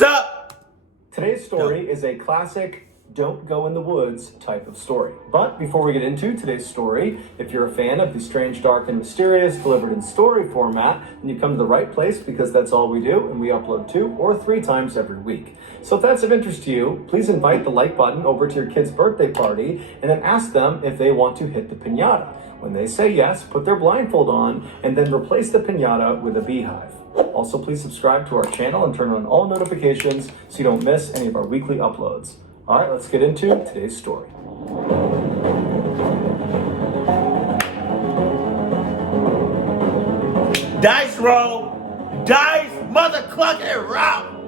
Sup? Today's story is a classic don't go in the woods type of story. But before we get into today's story, if you're a fan of the strange, dark, and mysterious delivered in story format, then you come to the right place because that's all we do, and we upload 2 or 3 times every week. So if that's of interest to you, please invite the like button over to your kid's birthday party and then ask them if they want to hit the piñata. When they say yes, put their blindfold on and then replace the piñata with a beehive. Also, please subscribe to our channel and turn on all notifications so you don't miss any of our weekly uploads. All right, let's get into today's story. Dice roll. Dice mother clucking roll.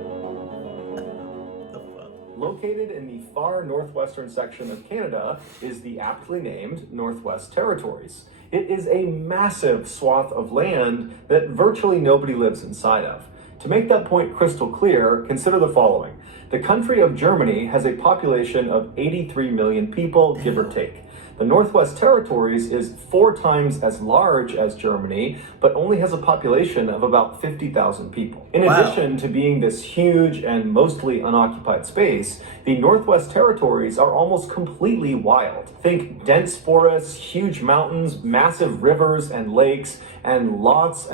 Located in the far northwestern section of Canada is the aptly named Northwest Territories. It is a massive swath of land that virtually nobody lives inside of. To make that point crystal clear, consider the following. The country of Germany has a population of 83 million people, give or take. The Northwest Territories is 4 times as large as Germany, but only has a population of about 50,000 people. In addition to being this huge and mostly unoccupied space, the Northwest Territories are almost completely wild. Think dense forests, huge mountains, massive rivers and lakes, and lots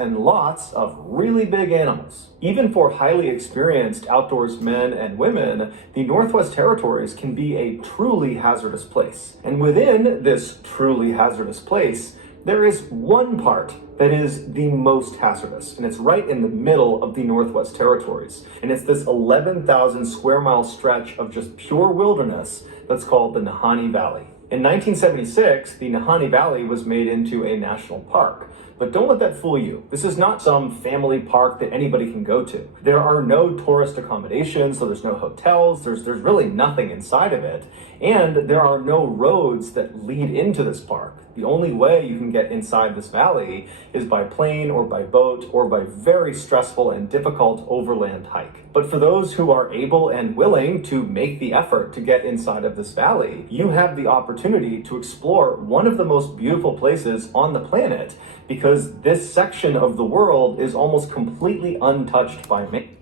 of really big animals. Even for highly experienced outdoors men and women, the Northwest Territories can be a truly hazardous place. And within this truly hazardous place, there is one part that is the most hazardous, and it's right in the middle of the Northwest Territories. And it's this 11,000 square mile stretch of just pure wilderness that's called the Nahanni Valley. In 1976, the Nahanni Valley was made into a national park. But don't let that fool you. This is not some family park that anybody can go to. There are no tourist accommodations, so there's no hotels, there's really nothing inside of it. And there are no roads that lead into this park. The only way you can get inside this valley is by plane or by boat or by very stressful and difficult overland hike. But for those who are able and willing to make the effort to get inside of this valley, you have the opportunity to explore one of the most beautiful places on the planet because this section of the world is almost completely untouched by man.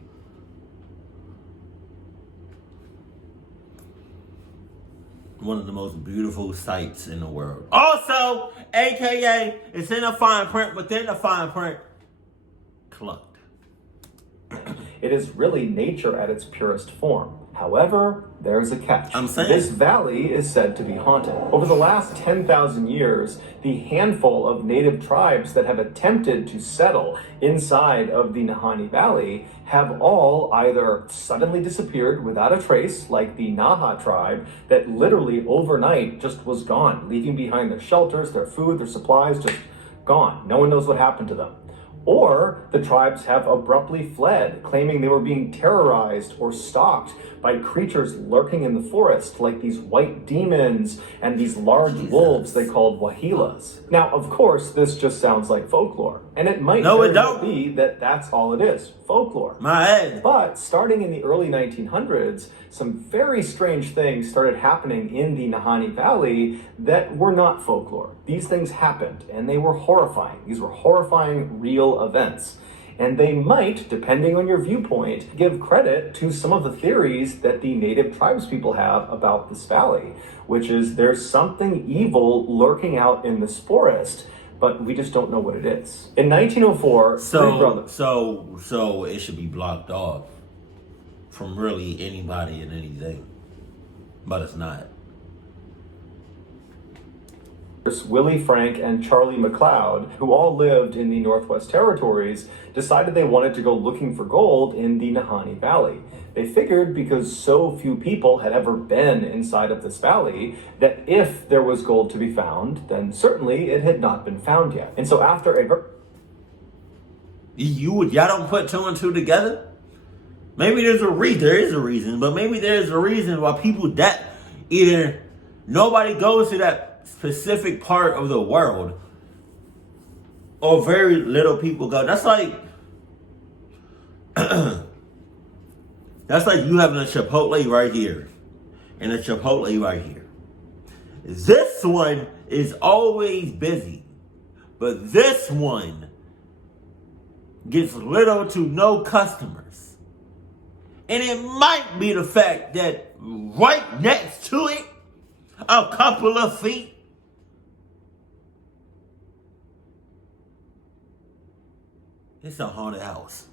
One of the most beautiful sights in the world. Also, AKA, it's in the fine print, within the fine print, clucked. It is really nature at its purest form. However, there's a catch. This valley is said to be haunted. Over the last 10,000 years, the handful of native tribes that have attempted to settle inside of the Nahanni Valley have all either suddenly disappeared without a trace, like the Naha tribe, that literally overnight just was gone, leaving behind their shelters, their food, their supplies, just gone. No one knows what happened to them. Or the tribes have abruptly fled, claiming they were being terrorized or stalked by creatures lurking in the forest, like these white demons and these large wolves they called wahilas. Now, of course, this just sounds like folklore, and it might be that that's all it is, folklore. But starting in the early 1900s, some very strange things started happening in the Nahanni Valley that were not folklore. These things happened, and they were horrifying. These were horrifying, real events. And they might, depending on your viewpoint, give credit to some of the theories that the native tribes people have about this valley, which is there's something evil lurking out in this forest, but we just don't know what it is. In 1904, So it should be blocked off from really anybody and anything, but it's not. Willie Frank and Charlie McLeod, who all lived in the Northwest Territories, decided they wanted to go looking for gold in the Nahanni Valley. They figured because so few people had ever been inside of this valley that if there was gold to be found, then certainly it had not been found yet. And so after y'all don't put 2 and 2 together? Maybe there is a reason, but maybe there's a reason why people that either nobody goes to that specific part of the world, or very little people go. That's like you having a Chipotle right here and a Chipotle right here. This one is always busy, but this one gets little to no customers. And it might be the fact that right next to it, a couple of feet, it's a haunted house.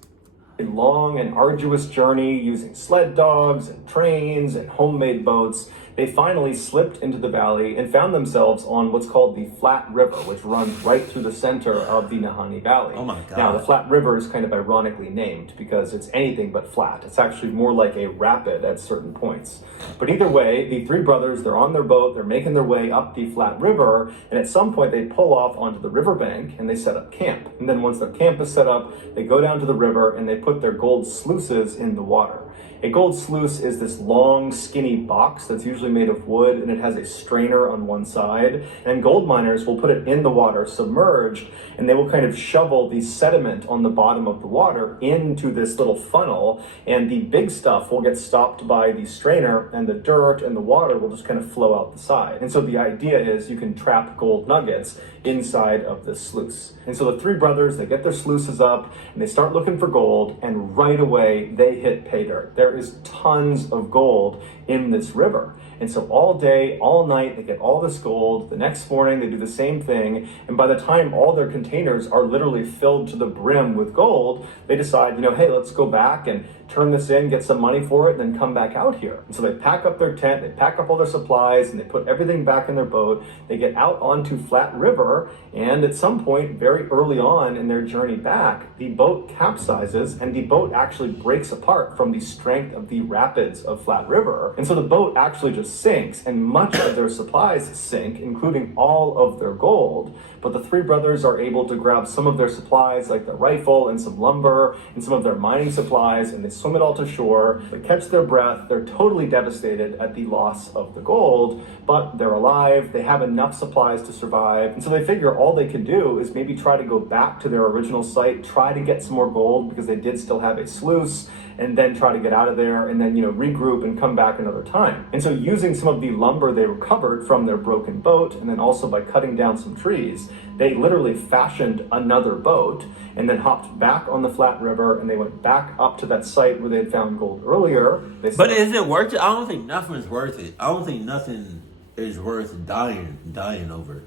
A long and arduous journey using sled dogs and trains and homemade boats, they finally slipped into the valley and found themselves on what's called the Flat River, which runs right through the center of the Nahanni Valley. Oh my God. Now, the Flat River is kind of ironically named because it's anything but flat. It's actually more like a rapid at certain points. But either way, the three brothers, they're on their boat, they're making their way up the Flat River, and at some point they pull off onto the riverbank and they set up camp. And then once their camp is set up, they go down to the river and they put their gold sluices in the water. A gold sluice is this long, skinny box that's usually made of wood, and it has a strainer on one side. And gold miners will put it in the water, submerged, and they will kind of shovel the sediment on the bottom of the water into this little funnel, and the big stuff will get stopped by the strainer, and the dirt and the water will just kind of flow out the side. And so the idea is you can trap gold nuggets inside of this sluice. And so the three brothers, they get their sluices up, and they start looking for gold, and right away they hit pay dirt. There is tons of gold in this river. And so all day, all night, they get all this gold. The next morning, they do the same thing. And by the time all their containers are literally filled to the brim with gold, they decide, hey, let's go back and turn this in, get some money for it, and then come back out here. And so they pack up their tent, they pack up all their supplies, and they put everything back in their boat. They get out onto Flat River, and at some point, very early on in their journey back, the boat capsizes, and the boat actually breaks apart from the strength of the rapids of Flat River. And so the boat actually just sinks, and much of their supplies sink, including all of their gold. But the three brothers are able to grab some of their supplies, like their rifle and some lumber and some of their mining supplies, and they swim it all to shore. They catch their breath. They're totally devastated at the loss of the gold, but they're alive. They have enough supplies to survive. And so they figure all they can do is maybe try to go back to their original site, try to get some more gold because they did still have a sluice, and then try to get out of there and then, regroup and come back another time. And so using some of the lumber they recovered from their broken boat, and then also by cutting down some trees, they literally fashioned another boat and then hopped back on the Flat River, and they went back up to that site where they had found gold earlier. But is it worth it? I don't think nothing is worth it. I don't think nothing is worth dying over.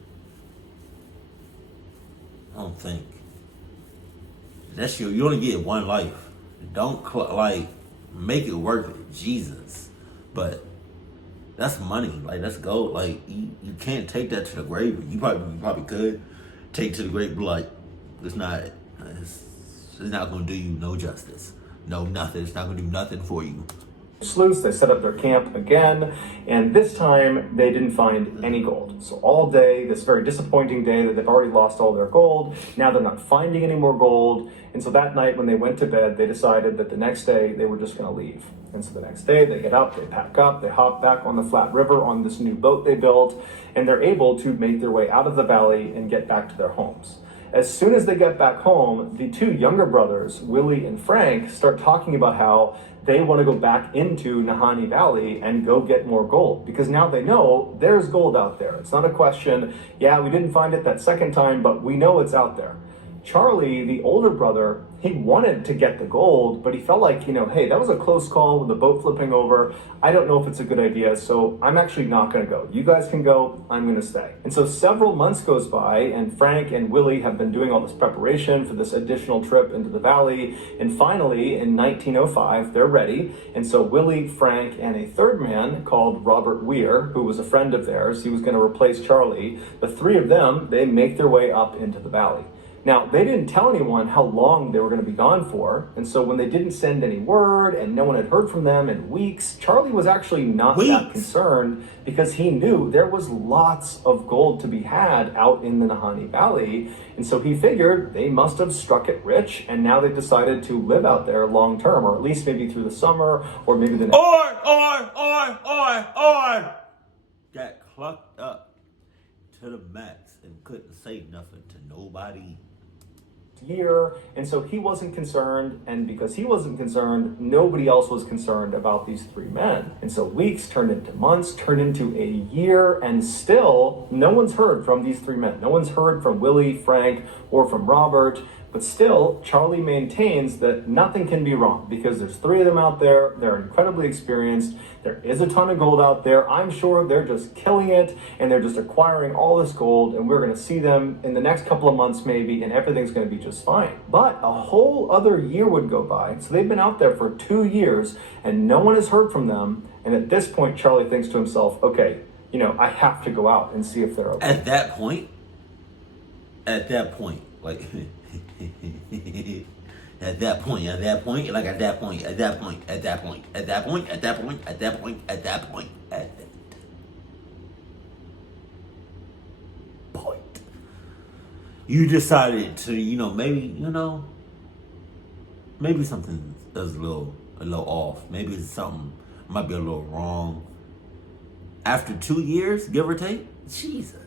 I don't think. That's you only get one life. Don't make it worth it, Jesus. But that's money. That's gold. You can't take that to the grave. You probably could take it to the grave, but it's not going to do you no justice. No nothing. It's not going to do nothing for you. Sluice, they set up their camp again, and this time they didn't find any gold. So all day, this very disappointing day that they've already lost all their gold, now they're not finding any more gold. And so that night when they went to bed, they decided that the next day they were just going to leave. And so the next day they get up, they pack up, they hop back on the Flat River on this new boat they built, and they're able to make their way out of the valley and get back to their homes. As soon as they get back home, the two younger brothers, Willie and Frank, start talking about how they want to go back into Nahanni Valley and go get more gold, because now they know there's gold out there. It's not a question, yeah, we didn't find it that second time, but we know it's out there. Charlie, the older brother, he wanted to get the gold, but he felt like, hey, that was a close call with the boat flipping over. I don't know if it's a good idea, so I'm actually not going to go. You guys can go, I'm going to stay. And so several months goes by, and Frank and Willie have been doing all this preparation for this additional trip into the valley. And finally, in 1905, they're ready. And so Willie, Frank, and a third man called Robert Weir, who was a friend of theirs, he was going to replace Charlie. The three of them, they make their way up into the valley. Now, they didn't tell anyone how long they were going to be gone for, and so when they didn't send any word and no one had heard from them in weeks, Charlie was actually not that concerned because he knew there was lots of gold to be had out in the Nahanni Valley, and so he figured they must have struck it rich, and now they decided to live out there long term, or at least maybe through the summer, or maybe the next... Got clucked up to the max and couldn't say nothing to nobody. Year, and so he wasn't concerned, and because he wasn't concerned, nobody else was concerned about these three men. And so weeks turned into months, turned into a year, and still no one's heard from these three men. No one's heard from Willie, Frank, or from Robert. But still, Charlie maintains that nothing can be wrong because there's 3 of them out there. They're incredibly experienced. There is a ton of gold out there. I'm sure they're just killing it and they're just acquiring all this gold, and we're going to see them in the next couple of months maybe, and everything's going to be just fine. But a whole other year would go by. So they've been out there for 2 years and no one has heard from them. And at this point, Charlie thinks to himself, okay, I have to go out and see if they're okay. At that point, like, at that point, you decided to, maybe something is a little off. Maybe something might be a little wrong. After 2 years, give or take, Jesus.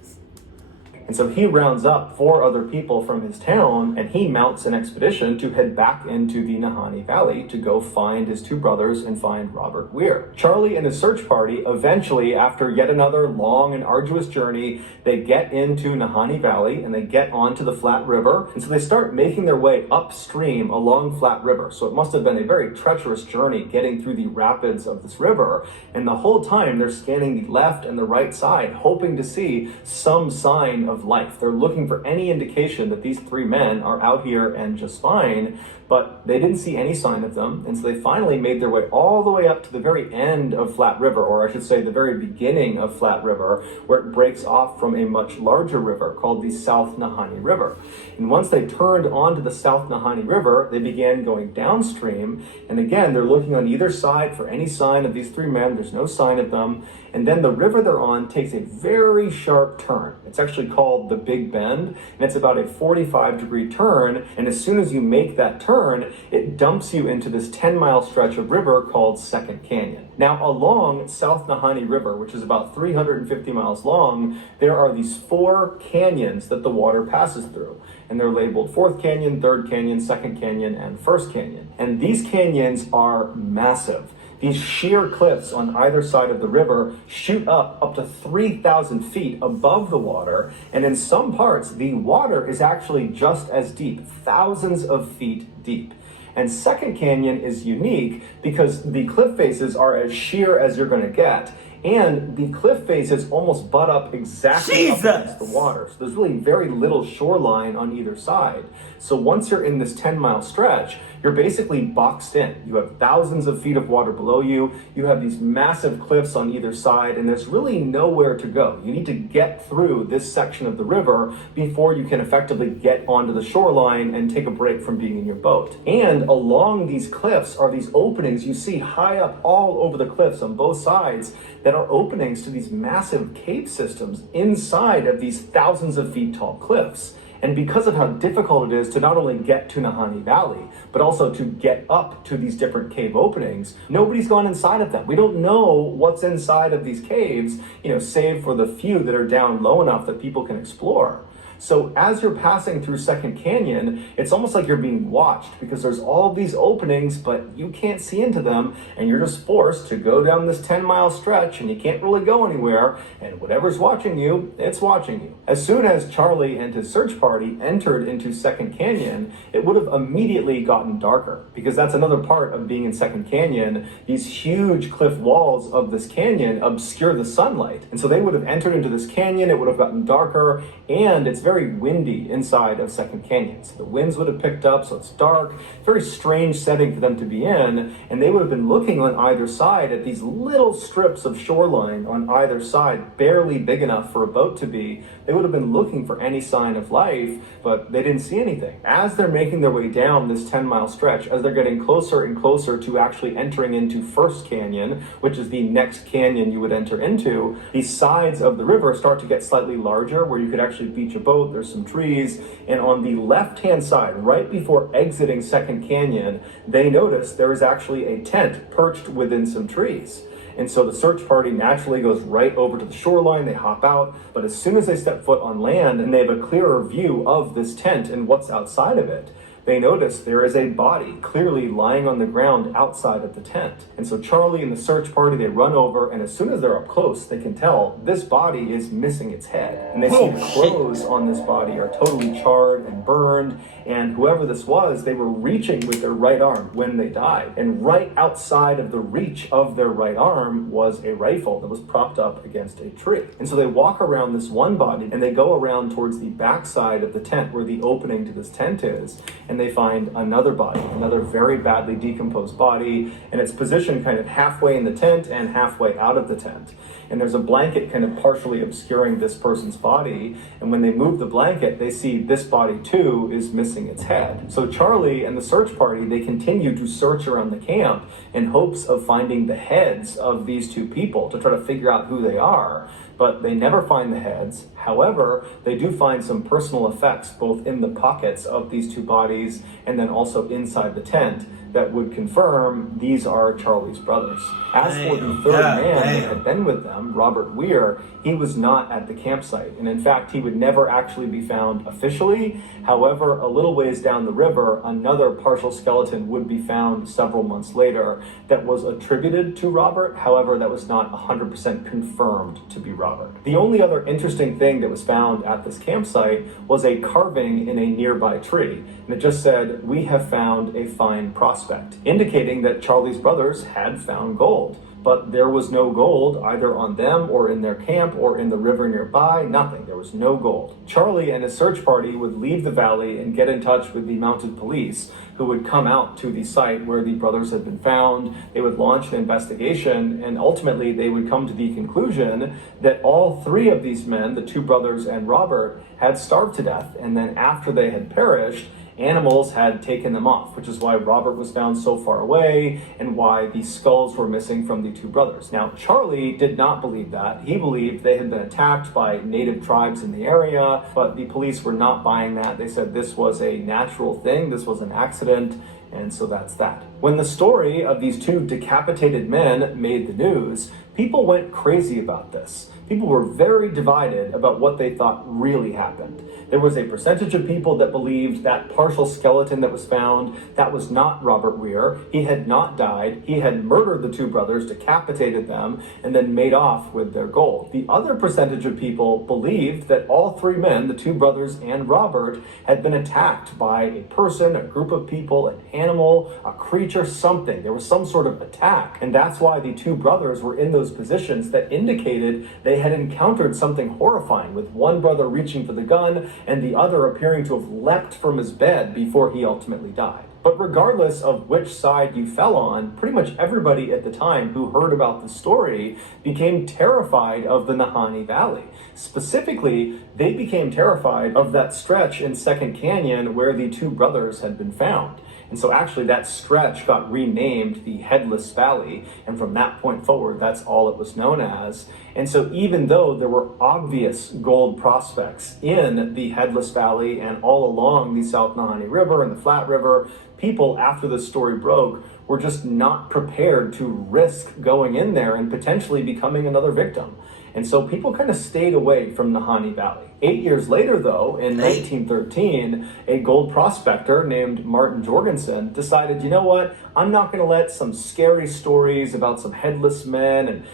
And so he rounds up 4 other people from his town and he mounts an expedition to head back into the Nahanni Valley to go find his 2 brothers and find Robert Weir. Charlie and his search party eventually, after yet another long and arduous journey, they get into Nahanni Valley and they get onto the Flat River. And so they start making their way upstream along Flat River. So it must have been a very treacherous journey getting through the rapids of this river. And the whole time they're scanning the left and the right side, hoping to see some sign of life. They're looking for any indication that these 3 men are out here and just fine, but they didn't see any sign of them. And so they finally made their way all the way up to the very end of Flat River, or I should say the very beginning of Flat River, where it breaks off from a much larger river called the South Nahanni River. And once they turned onto the South Nahanni River, they began going downstream. And again, they're looking on either side for any sign of these 3 men. There's no sign of them. And then the river they're on takes a very sharp turn. It's actually called the Big Bend, and it's about a 45-degree turn. And as soon as you make that turn, it dumps you into this 10-mile stretch of river called Second Canyon. Now, along South Nahanni River, which is about 350 miles long, there are these 4 canyons that the water passes through. And they're labeled 4th Canyon, 3rd Canyon, 2nd Canyon, and 1st Canyon. And these canyons are massive. These sheer cliffs on either side of the river shoot up to 3,000 feet above the water, and in some parts, the water is actually just as deep, thousands of feet deep. And Second Canyon is unique because the cliff faces are as sheer as you're going to get, and the cliff faces almost butt up exactly up against the water. So there's really very little shoreline on either side. So once you're in this 10-mile stretch, you're basically boxed in. You have thousands of feet of water below you. You have these massive cliffs on either side, and there's really nowhere to go. You need to get through this section of the river before you can effectively get onto the shoreline and take a break from being in your boat. And along these cliffs are these openings you see high up all over the cliffs on both sides that are openings to these massive cave systems inside of these thousands of feet tall cliffs. And because of how difficult it is to not only get to Nahanni Valley, but also to get up to these different cave openings, nobody's gone inside of them. We don't know what's inside of these caves, save for the few that are down low enough that people can explore. So as you're passing through Second Canyon, it's almost like you're being watched because there's all these openings, but you can't see into them, and you're just forced to go down this 10-mile stretch, and you can't really go anywhere, and whatever's watching you, it's watching you. As soon as Charlie and his search party entered into Second Canyon, it would have immediately gotten darker, because that's another part of being in Second Canyon. These huge cliff walls of this canyon obscure the sunlight, and so they would have entered into this canyon, it would have gotten darker, and it's very windy inside of Second Canyon. So the winds would have picked up, so it's dark. Very strange setting for them to be in, and they would have been looking on either side at these little strips of shoreline on either side, barely big enough for a boat to be. They would have been looking for any sign of life, but they didn't see anything. As they're making their way down this 10-mile stretch, as they're getting closer and closer to actually entering into First Canyon, which is the next canyon you would enter into, the sides of the river start to get slightly larger, where you could actually beach a boat. There's some trees, and on the left-hand side, right before exiting Second Canyon, they notice there is actually a tent perched within some trees. And so the search party naturally goes right over to the shoreline, they hop out, but as soon as they step foot on land and they have a clearer view of this tent and what's outside of it, they notice there is a body clearly lying on the ground outside of the tent. And so Charlie and the search party, they run over, and as soon as they're up close, they can tell this body is missing its head. And they see the clothes on this body are totally charred and burned, and whoever this was, they were reaching with their right arm when they died. And right outside of the reach of their right arm was a rifle that was propped up against a tree. And so they walk around this one body, and they go around towards the backside of the tent where the opening to this tent is, and they find another body, another very badly decomposed body, and it's positioned kind of halfway in the tent and halfway out of the tent. And there's a blanket kind of partially obscuring this person's body, and when they move the blanket, they see this body too is missing its head. So Charlie and the search party, they continue to search around the camp in hopes of finding the heads of these two people to try to figure out who they are. But they never find the heads. However, they do find some personal effects both in the pockets of these two bodies and then also inside the tent that would confirm these are Charlie's brothers. As for the third man that had been with them, Robert Weir, he was not at the campsite. And in fact, he would never actually be found officially. However, a little ways down the river, another partial skeleton would be found several months later that was attributed to Robert. However, that was not 100% confirmed to be Robert. The only other interesting thing that was found at this campsite was a carving in a nearby tree. And it just said, "We have found a fine prospect," indicating that Charlie's brothers had found gold. But there was no gold either on them or in their camp or in the river nearby, nothing. There was no gold. Charlie and his search party would leave the valley and get in touch with the mounted police, who would come out to the site where the brothers had been found. They would launch an investigation, and ultimately they would come to the conclusion that all three of these men, the two brothers and Robert, had starved to death, and then after they had perished, animals had taken them off, which is why Robert was found so far away and why the skulls were missing from the two brothers. Now, Charlie did not believe that. He believed they had been attacked by native tribes in the area, but the police were not buying that. They said this was a natural thing, this was an accident, and so that's that. When the story of these two decapitated men made the news, people went crazy about this. People were very divided about what they thought really happened. There was a percentage of people that believed that partial skeleton that was found, that was not Robert Weir. He had not died. He had murdered the two brothers, decapitated them, and then made off with their gold. The other percentage of people believed that all three men, the two brothers and Robert, had been attacked by a person, a group of people, an animal, a creature, something. There was some sort of attack. And that's why the two brothers were in those positions that indicated they had encountered something horrifying, with one brother reaching for the gun and the other appearing to have leapt from his bed before he ultimately died. But regardless of which side you fell on, pretty much everybody at the time who heard about the story became terrified of the Nahanni Valley. Specifically, they became terrified of that stretch in Second Canyon where the two brothers had been found. And so actually that stretch got renamed the Headless Valley, and from that point forward, that's all it was known as. And so even though there were obvious gold prospects in the Headless Valley and all along the South Nahanni River and the Flat River, people, after the story broke, were just not prepared to risk going in there and potentially becoming another victim. And so people kind of stayed away from Nahanni Valley. 8 years later, though, in 1913, a gold prospector named Martin Jorgensen decided, you know what, I'm not going to let some scary stories about some headless men and,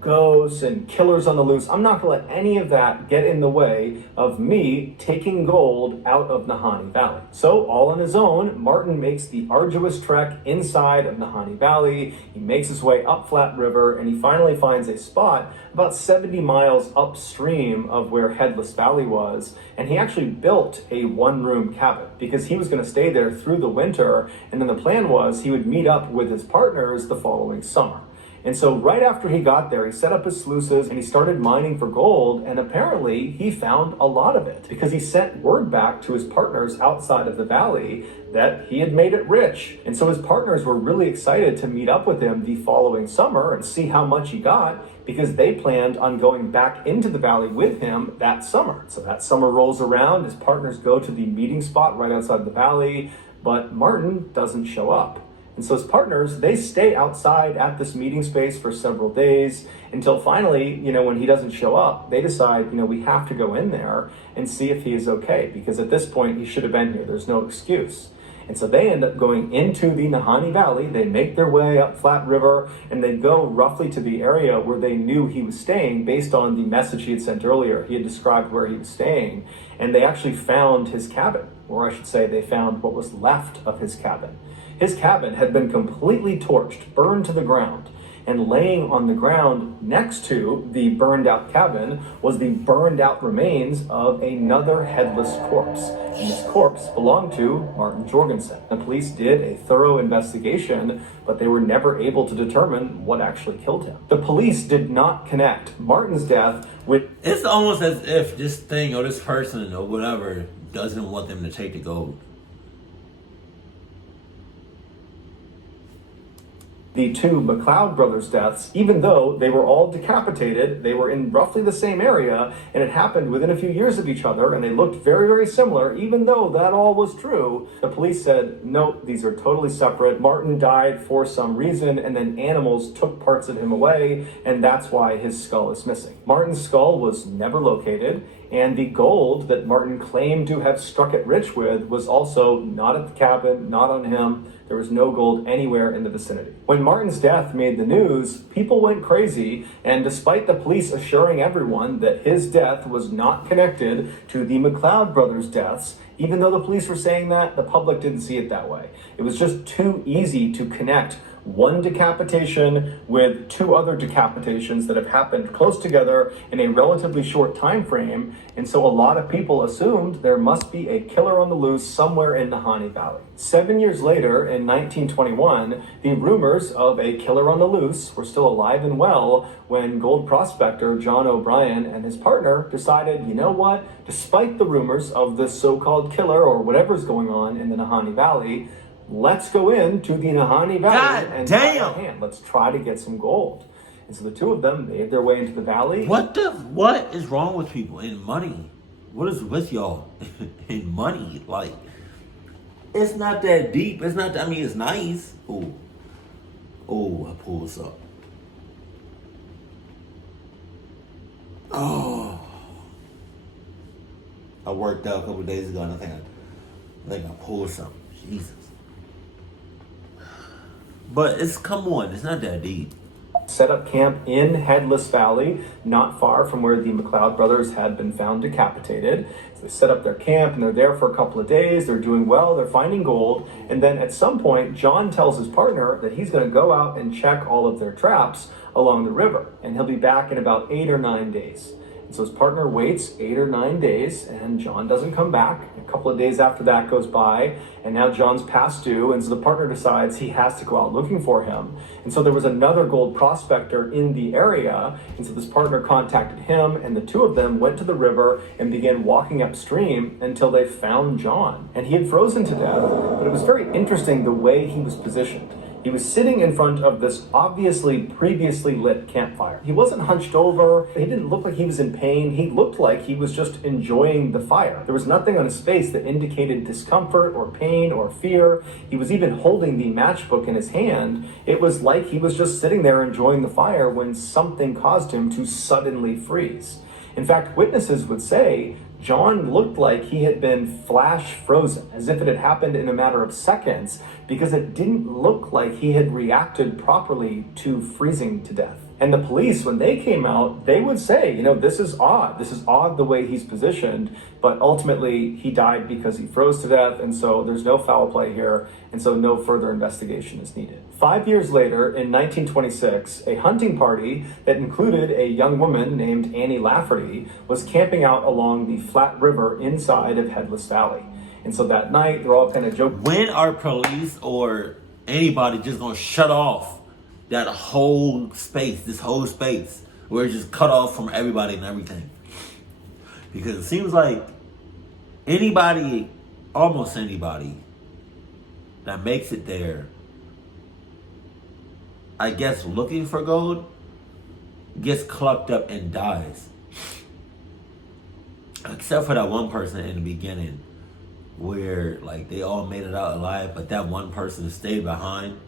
ghosts and killers on the loose. I'm not going to let any of that get in the way of me taking gold out of Nahanni Valley. So, all on his own, Martin makes the arduous trek inside of Nahanni Valley. He makes his way up Flat River, and he finally finds a spot about 70 miles upstream of where Headless Valley was, and he actually built a one-room cabin because he was going to stay there through the winter, and then the plan was he would meet up with his partners the following summer. And so right after he got there, he set up his sluices and he started mining for gold, and apparently he found a lot of it because he sent word back to his partners outside of the valley that he had made it rich. And so his partners were really excited to meet up with him the following summer and see how much he got, because they planned on going back into the valley with him that summer. So that summer rolls around, his partners go to the meeting spot right outside the valley, but Martin doesn't show up. And so his partners, they stay outside at this meeting space for several days until finally, when he doesn't show up, they decide, we have to go in there and see if he is okay, because at this point he should have been here. There's no excuse. And so they end up going into the Nahanni Valley. They make their way up Flat River, and they go roughly to the area where they knew he was staying based on the message he had sent earlier. He had described where he was staying, and they actually found his cabin, or I should say they found what was left of his cabin. His cabin had been completely torched, burned to the ground. And laying on the ground next to the burned out cabin was the burned out remains of another headless corpse. And this corpse belonged to Martin Jorgensen. The police did a thorough investigation, but they were never able to determine what actually killed him. The police did not connect Martin's death with... It's almost as if this thing or this person or whatever doesn't want them to take the gold. The two McLeod brothers' deaths, even though they were all decapitated, they were in roughly the same area, and it happened within a few years of each other, and they looked very, very similar, even though that all was true. The police said, no, these are totally separate. Martin died for some reason, and then animals took parts of him away, and that's why his skull is missing. Martin's skull was never located, and the gold that Martin claimed to have struck it rich with was also not at the cabin, not on him. There was no gold anywhere in the vicinity. When Martin's death made the news, people went crazy, and despite the police assuring everyone that his death was not connected to the McLeod brothers' deaths, even though the police were saying that, the public didn't see it that way. It was just too easy to connect one decapitation with two other decapitations that have happened close together in a relatively short time frame, and so a lot of people assumed there must be a killer on the loose somewhere in Nahanni Valley. 7 years later, in 1921, the rumors of a killer on the loose were still alive and well when gold prospector John O'Brien and his partner decided, you know what, despite the rumors of this so-called killer or whatever's going on in the Nahanni Valley, let's go into the Nahanni Valley and try our hand. Let's try to get some gold. And so the two of them made their way into the valley. What is wrong with people in money? What is with y'all in money? Like, it's not that deep. It's not that, I mean, it's nice. Oh, I pulled this up. Oh. I worked out a couple of days ago and I think I pulled something. Jesus. But come on, it's not that deep. Set up camp in Headless Valley, not far from where the McLeod brothers had been found decapitated. So they set up their camp and they're there for a couple of days. They're doing well, they're finding gold. And then at some point, John tells his partner that he's going to go out and check all of their traps along the river. And he'll be back in about 8 or 9 days. So his partner waits 8 or 9 days, and John doesn't come back. A couple of days after that goes by, and now John's past due, and so the partner decides he has to go out looking for him. And so there was another gold prospector in the area, and so this partner contacted him, and the two of them went to the river and began walking upstream until they found John. And he had frozen to death, but it was very interesting the way he was positioned. He was sitting in front of this obviously previously lit campfire. He wasn't hunched over. He didn't look like he was in pain. He looked like he was just enjoying the fire. There was nothing on his face that indicated discomfort or pain or fear. He was even holding the matchbook in his hand. It was like he was just sitting there enjoying the fire when something caused him to suddenly freeze. In fact, witnesses would say John looked like he had been flash frozen, as if it had happened in a matter of seconds, because it didn't look like he had reacted properly to freezing to death. And the police, when they came out, they would say, you know, this is odd. This is odd the way he's positioned, but ultimately he died because he froze to death, and so there's no foul play here, and so no further investigation is needed. 5 years later, in 1926, a hunting party that included a young woman named Annie Lafferty was camping out along the Flat River inside of Headless Valley. And so that night, they're all kind of joking. When are police or anybody just gonna shut off that whole space, this whole space, where it's just cut off from everybody and everything? Because it seems like anybody, almost anybody, that makes it there, I guess looking for gold, gets clucked up and dies. Except for that one person in the beginning, where like they all made it out alive, but that one person stayed behind.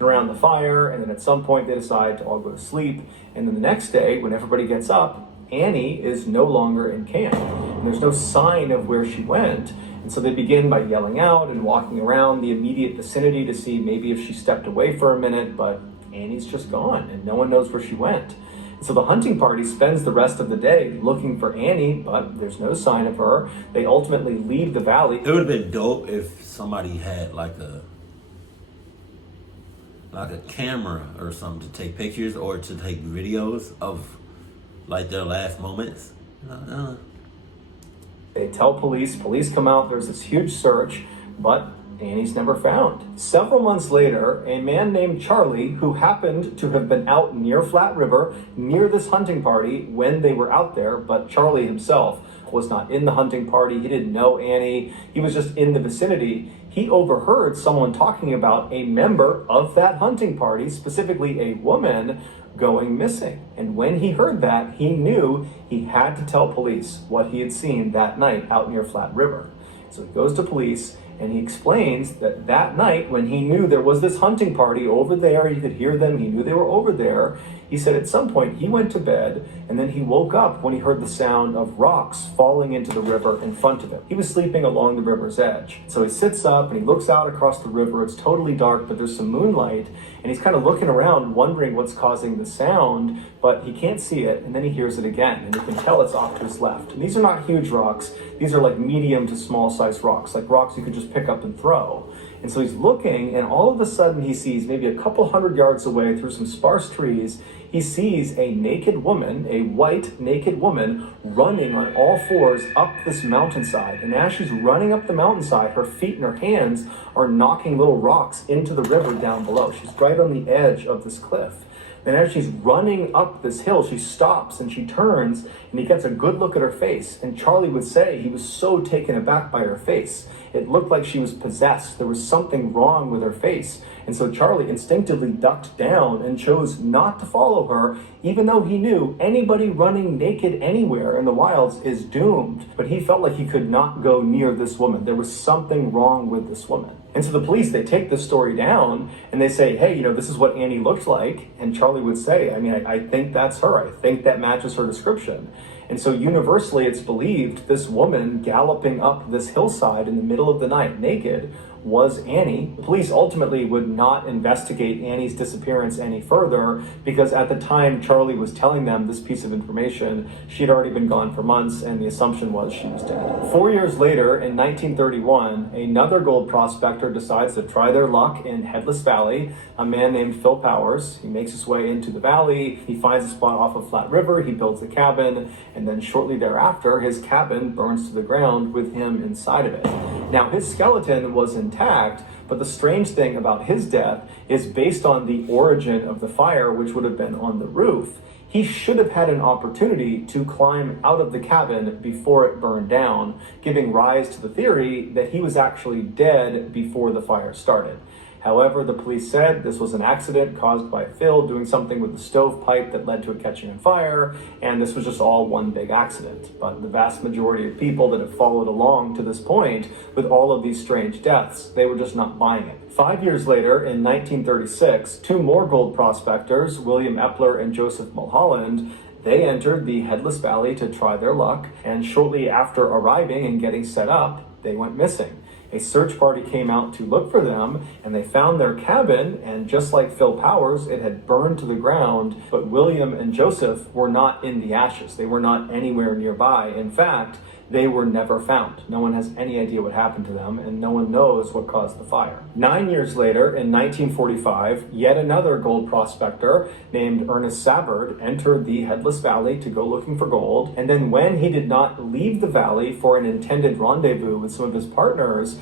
Around the fire, and then at some point they decide to all go to sleep, and then the next day when everybody gets up, Annie is no longer in camp, and there's no sign of where she went. And so they begin by yelling out and walking around the immediate vicinity to see maybe if she stepped away for a minute, but Annie's just gone and no one knows where she went. And so the hunting party spends the rest of the day looking for Annie, but there's no sign of her. They ultimately leave the valley. It would have been dope if somebody had like a camera or something to take pictures or to take videos of like their last moments. They tell police come out, there's this huge search, but Annie's never found. Several months later, a man named Charlie, who happened to have been out near Flat River, near this hunting party when they were out there, but Charlie himself was not in the hunting party. He didn't know Annie. He was just in the vicinity. He overheard someone talking about a member of that hunting party, specifically a woman, going missing. And when he heard that, he knew he had to tell police what he had seen that night out near Flat River. So he goes to police and he explains that that night when he knew there was this hunting party over there, he could hear them, he knew they were over there. He said at some point he went to bed and then he woke up when he heard the sound of rocks falling into the river in front of him. He was sleeping along the river's edge. So he sits up and he looks out across the river. It's totally dark, but there's some moonlight, and he's kind of looking around wondering what's causing the sound, but he can't see it, and then he hears it again, and you can tell it's off to his left. And these are not huge rocks. These are like medium to small size rocks, like rocks you could just pick up and throw. And so he's looking, and all of a sudden he sees, maybe a couple hundred yards away through some sparse trees, he sees a naked woman, a white naked woman, running on all fours up this mountainside. And as she's running up the mountainside, her feet and her hands are knocking little rocks into the river down below. She's right on the edge of this cliff. And as she's running up this hill, she stops and she turns, and he gets a good look at her face. And Charlie would say he was so taken aback by her face. It looked like she was possessed. There was something wrong with her face. And so Charlie instinctively ducked down and chose not to follow her, even though he knew anybody running naked anywhere in the wilds is doomed. But he felt like he could not go near this woman. There was something wrong with this woman. And so the police, they take this story down and they say, hey, this is what Annie looked like. And Charlie would say, I think that's her. I think that matches her description. And so universally, it's believed this woman galloping up this hillside in the middle of the night naked was Annie. The police ultimately would not investigate Annie's disappearance any further because at the time Charlie was telling them this piece of information, she had already been gone for months and the assumption was she was dead. 4 years later, in 1931, another gold prospector decides to try their luck in Headless Valley. A man named Phil Powers. He makes his way into the valley. He finds a spot off of Flat River. He builds a cabin, and then shortly thereafter, his cabin burns to the ground with him inside of it. Now, his skeleton was intact, but the strange thing about his death is based on the origin of the fire, which would have been on the roof. He should have had an opportunity to climb out of the cabin before it burned down, giving rise to the theory that he was actually dead before the fire started. However, the police said this was an accident caused by Phil doing something with the stovepipe that led to it catching on fire, and this was just all one big accident. But the vast majority of people that have followed along to this point with all of these strange deaths, they were just not buying it. 5 years later, in 1936, two more gold prospectors, William Epler and Joseph Mulholland, they entered the Headless Valley to try their luck, and shortly after arriving and getting set up, they went missing. A search party came out to look for them, and they found their cabin, and just like Phil Powers, it had burned to the ground, but William and Joseph were not in the ashes. They were not anywhere nearby. In fact, they were never found. No one has any idea what happened to them, and no one knows what caused the fire. 9 years later, in 1945, yet another gold prospector named Ernest Savard entered the Headless Valley to go looking for gold, and then when he did not leave the valley for an intended rendezvous with some of his partners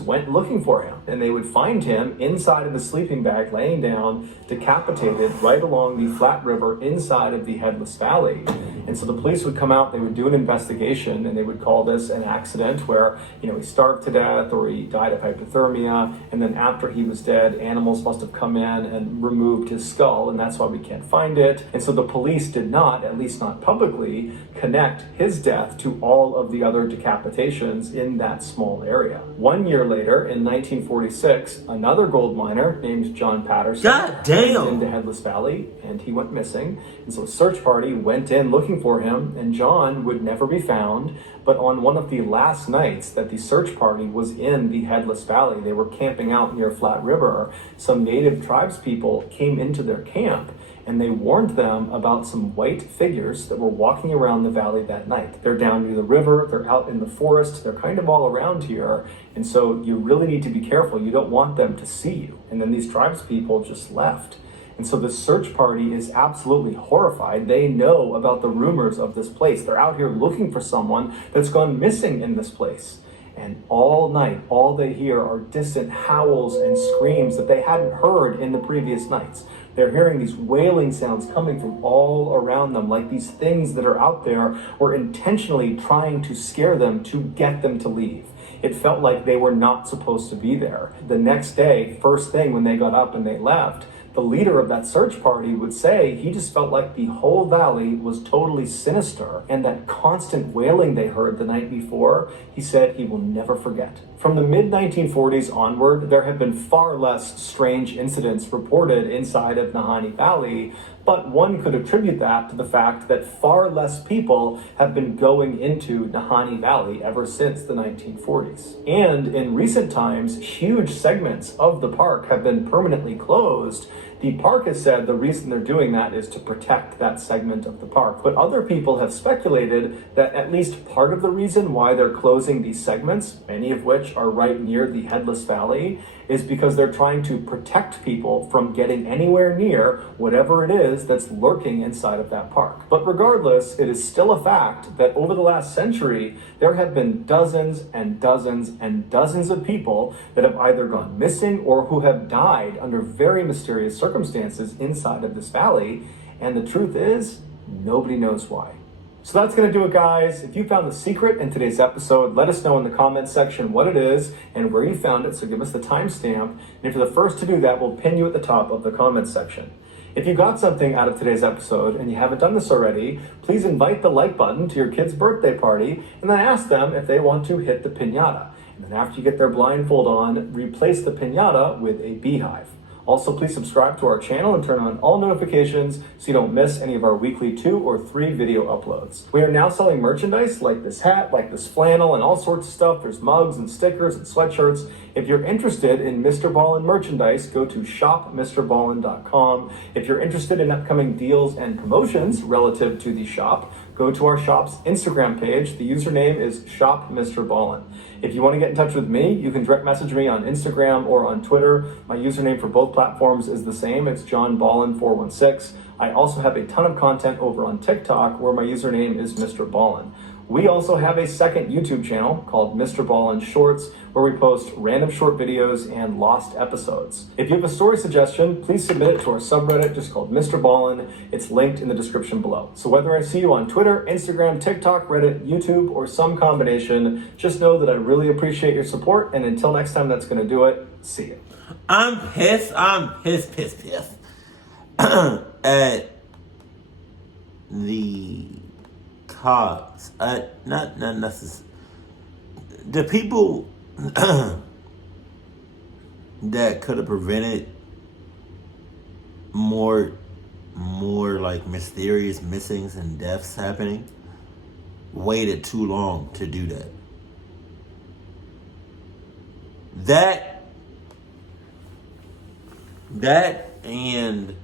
went looking for him, and they would find him inside of the sleeping bag, laying down, decapitated right along the Flat River inside of the Headless Valley. And so the police would come out, they would do an investigation, and they would call this an accident where, he starved to death or he died of hypothermia, and then after he was dead, animals must have come in and removed his skull, and that's why we can't find it. And so the police did not, at least not publicly, connect his death to all of the other decapitations in that small area. 1 year later, in 1946, another gold miner named John Patterson went into Headless Valley, and he went missing. And so a search party went in looking looking for him, and John would never be found. But on one of the last nights that the search party was in the Headless Valley, they were camping out near Flat River, some native tribes people came into their camp, and they warned them about some white figures that were walking around the valley that night. They're down near the river, they're out in the forest, they're kind of all around here, and so you really need to be careful. You don't want them to see you. And then these tribes people just left. And so the search party is absolutely horrified. They know about the rumors of this place. They're out here looking for someone that's gone missing in this place. And all night, all they hear are distant howls and screams that they hadn't heard in the previous nights. They're hearing these wailing sounds coming from all around them, like these things that are out there were intentionally trying to scare them to get them to leave. It felt like they were not supposed to be there. The next day, first thing when they got up and they left, the leader of that search party would say he just felt like the whole valley was totally sinister, and that constant wailing they heard the night before, he said he will never forget. From the mid-1940s onward, there have been far less strange incidents reported inside of Nahanni Valley, but one could attribute that to the fact that far less people have been going into Nahanni Valley ever since the 1940s. And in recent times, huge segments of the park have been permanently closed. The park has said the reason they're doing that is to protect that segment of the park. But other people have speculated that at least part of the reason why they're closing these segments, many of which are right near the Headless Valley, is because they're trying to protect people from getting anywhere near whatever it is that's lurking inside of that park. But regardless, it is still a fact that over the last century, there have been dozens and dozens and dozens of people that have either gone missing or who have died under very mysterious circumstances inside of this valley. And the truth is, nobody knows why. So that's going to do it, guys. If you found the secret in today's episode, let us know in the comments section what it is and where you found it, so give us the timestamp. And if you're the first to do that, we'll pin you at the top of the comments section. If you got something out of today's episode and you haven't done this already, please invite the like button to your kid's birthday party and then ask them if they want to hit the piñata. And then after you get their blindfold on, replace the piñata with a beehive. Also, please subscribe to our channel and turn on all notifications so you don't miss any of our weekly 2 or 3 video uploads. We are now selling merchandise like this hat, like this flannel, and all sorts of stuff. There's mugs and stickers and sweatshirts. If you're interested in MrBallen merchandise, go to shopmrballen.com. If you're interested in upcoming deals and promotions relative to the shop, go to our shop's Instagram page. The username is shopmrballen. If you want to get in touch with me, you can direct message me on Instagram or on Twitter. My username for both platforms is the same. It's johnballen416. I also have a ton of content over on TikTok where my username is MrBallen. We also have a second YouTube channel called MrBallen Shorts, where we post random short videos and lost episodes. If you have a story suggestion, please submit it to our subreddit just called MrBallen. It's linked in the description below. So whether I see you on Twitter, Instagram, TikTok, Reddit, YouTube, or some combination, just know that I really appreciate your support. And until next time, that's going to do it. See you. I'm pissed at the cops. Not necessarily. The people that could have prevented more like mysterious missings and deaths happening waited too long to do that. That and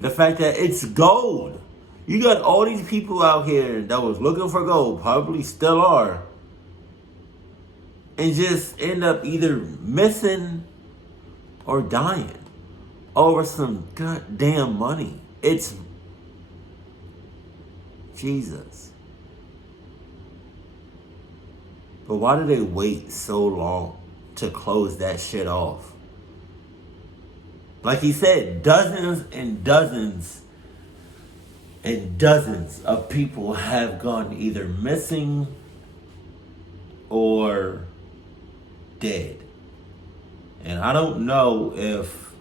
the fact that it's gold. You got all these people out here that was looking for gold, probably still are, and just end up either missing or dying over some goddamn money. It's Jesus. But why do they wait so long to close that shit off? Like he said, dozens and dozens and dozens of people have gone either missing or dead. And I don't know if,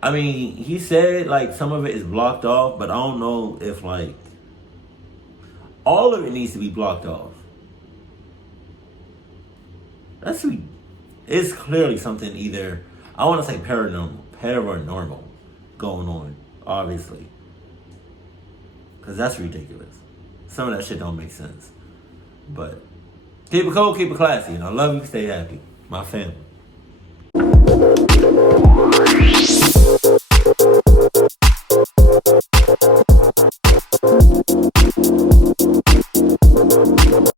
I mean, he said like some of it is blocked off, but I don't know if like all of it needs to be blocked off. It's clearly something either, I want to say paranormal going on, obviously. Because that's ridiculous. Some of that shit don't make sense. But keep it cold, keep it classy. And I love you, stay happy. My family.